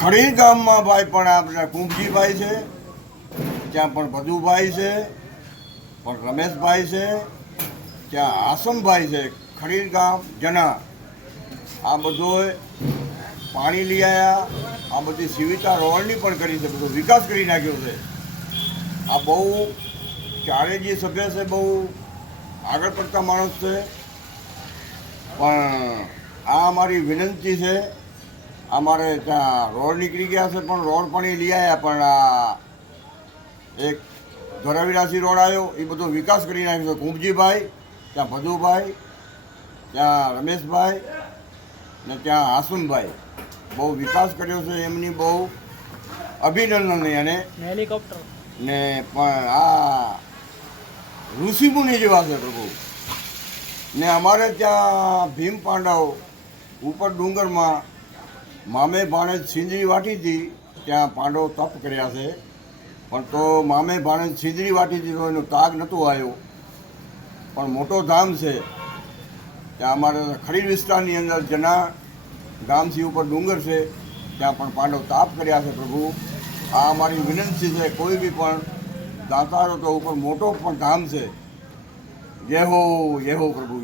ખડી ગામમાં ભાઈ પણ આપણા કુંભજીભાઈ છે, ત્યાં પણ ભદુભાઈ છે, પણ રમેશભાઈ છે, ત્યાં આસમભાઈ છે. ખડી ગામ જના આ બધોય પાણી લઈ આવ્યા, આ બધી સુવિધા રોડની પણ કરી છે, બધો વિકાસ કરી નાખ્યો છે. આ બહુ ચારે જે સભ્ય છે બહુ આગળ પડતા માણસ છે. પણ આ અમારી વિનંતી છે, અમારે ત્યાં રોડ નીકળી ગયા છે પણ રોડ પણ એ લઈ આવ્યા, પણ આ એક ધોરાવીરાસી રોડ આવ્યો એ બધો વિકાસ કરી નાખ્યો છે. કુંભજીભાઈ, ત્યાં ભદુભાઈ, ત્યાં રમેશભાઈ ને ત્યાં હાસુમભાઈ બહુ વિકાસ કર્યો છે. એમની બહુ અભિનંદન. અને હેલિકોપ્ટર ને પણ આ ઋષિમુનિ જેવા છે પ્રભુ. ને અમારે ત્યાં ભીમ પાંડવ ઉપર ડુંગરમાં મામે ભાણેજ સિંદરી વાટી હતી, ત્યાં પાંડવ તપ કર્યા છે. પણ તો મામે ભાણેજ સિંદરી વાટી હતી તો એનો તાગ નહોતો આવ્યો. પણ મોટો ધામ છે ત્યાં અમારે ખડીર વિસ્તારની અંદર જના ગામથી ઉપર ડુંગર છે, ત્યાં પણ પાંડવ તાપ કર્યા છે પ્રભુ. આ અમારી વિનંતી છે, કોઈ બી પણ દાતારો તો ઉપર મોટો પણ ધામ છે. જય હો પ્રભુ.